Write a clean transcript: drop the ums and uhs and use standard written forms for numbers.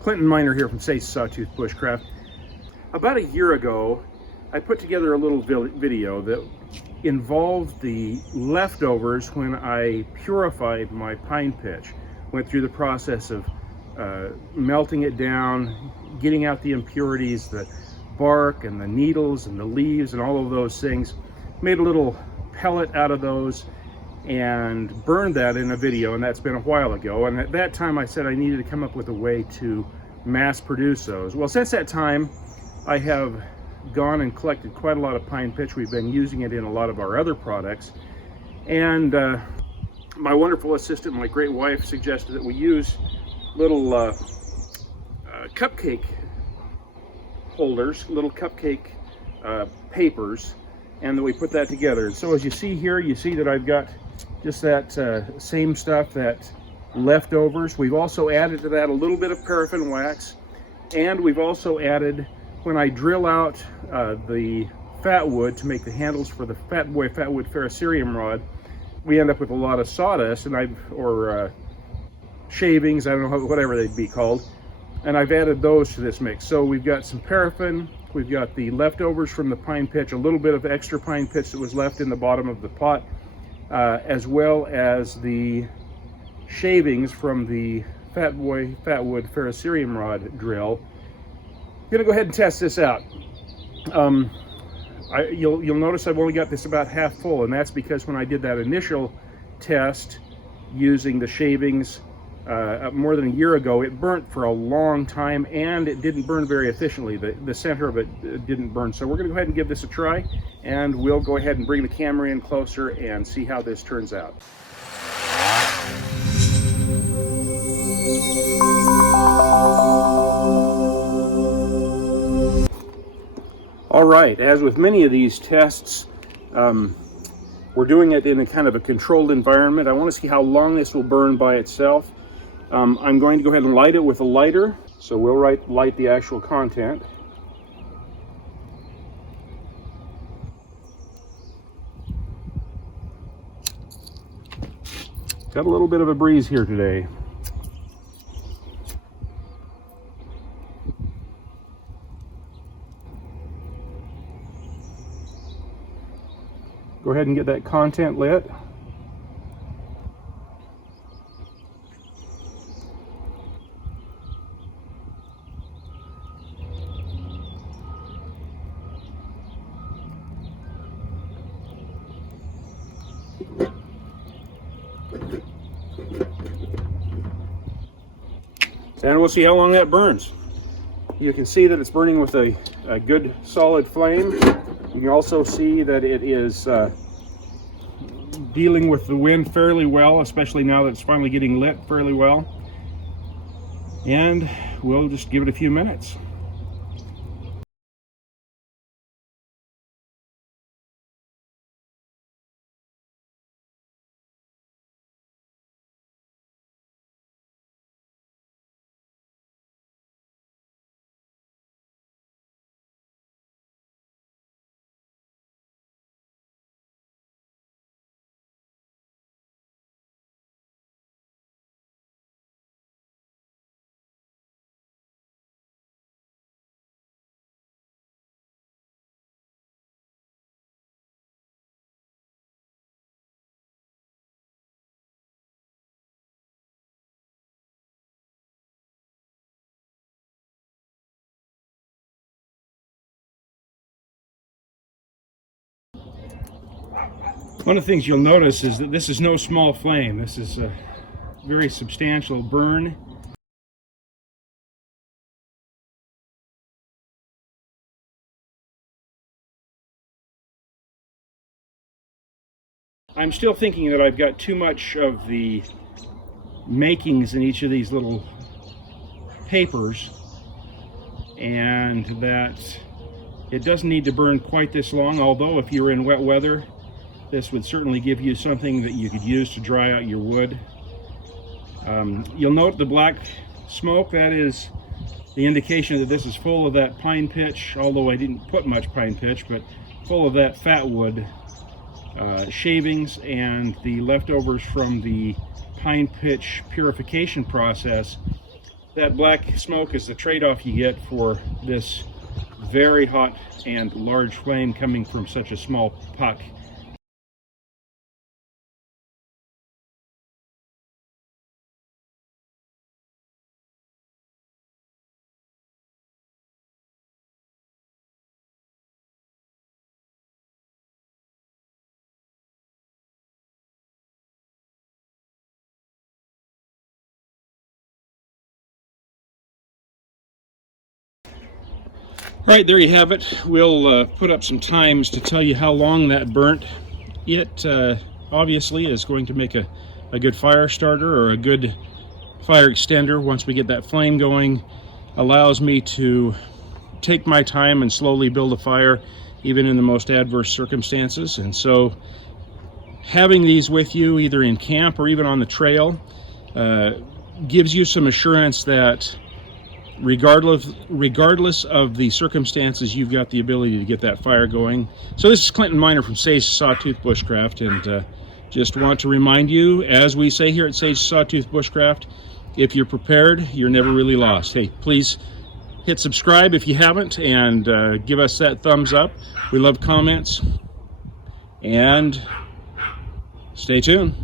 Clinton Miner here from Sawtooth Bushcraft. About a year ago, I put together a little video that involved the leftovers when I purified my pine pitch. Went through the process of melting it down, getting out the impurities, the bark and the needles and the leaves and all of those things. Made a little pellet out of those and burned that in a video, and that's been a while ago. And at that time I said I needed to come up with a way to mass produce those. Well, since that time I have gone and collected quite a lot of pine pitch. We've been using it in a lot of our other products, and my wonderful assistant, my great wife, suggested that we use little cupcake holders, little cupcake papers, and then we put that together. And so as you see here, you see that I've got just that same stuff, that leftovers. We've also added to that a little bit of paraffin wax, and we've also added, when I drill out the fat wood to make the handles for the Fat Boy Fatwood Ferrocerium rod, we end up with a lot of sawdust, and or shavings, I don't know, whatever they'd be called, and I've added those to this mix. So we've got some paraffin, we've got the leftovers from the pine pitch, a little bit of extra pine pitch that was left in the bottom of the pot, as well as the shavings from the Fat Boy Fatwood Ferrocerium rod drill. I'm gonna go ahead and test this out. You'll notice I've only got this about half full, and that's because when I did that initial test using the shavings more than a year ago, it burnt for a long time, and it didn't burn very efficiently. The center of it didn't burn. So we're gonna go ahead and give this a try, and we'll go ahead and bring the camera in closer and see how this turns out. All right, as with many of these tests, we're doing it in a kind of a controlled environment. I want to see how long this will burn by itself. I'm going to go ahead and light it with a lighter. So we'll light the actual content. Got a little bit of a breeze here today. Go ahead and get that content lit. And we'll see how long that burns. You can see that it's burning with a good solid flame. You can also see that it is dealing with the wind fairly well, especially now that it's finally getting lit fairly well. And we'll just give it a few minutes. One of the things you'll notice is that this is no small flame. This is a very substantial burn. I'm still thinking that I've got too much of the makings in each of these little papers, and that it doesn't need to burn quite this long, although if you were in wet weather, this would certainly give you something that you could use to dry out your wood. You'll note the black smoke. That is the indication that this is full of that pine pitch, although I didn't put much pine pitch, but full of that fat wood shavings and the leftovers from the pine pitch purification process that black smoke is the trade-off you get for this very hot and large flame coming from such a small puck. Right, there you have it. We'll put up some times to tell you how long that burnt. It obviously is going to make a good fire starter or a good fire extender once we get that flame going. Allows me to take my time and slowly build a fire even in the most adverse circumstances. And so having these with you either in camp or even on the trail gives you some assurance that regardless of the circumstances, you've got the ability to get that fire going. So this is Clinton Miner from Sage Sawtooth Bushcraft, and just want to remind you, as we say here at Sage Sawtooth Bushcraft, if you're prepared, you're never really lost. Hey, please hit subscribe if you haven't, and give us that thumbs up. We love comments, and stay tuned.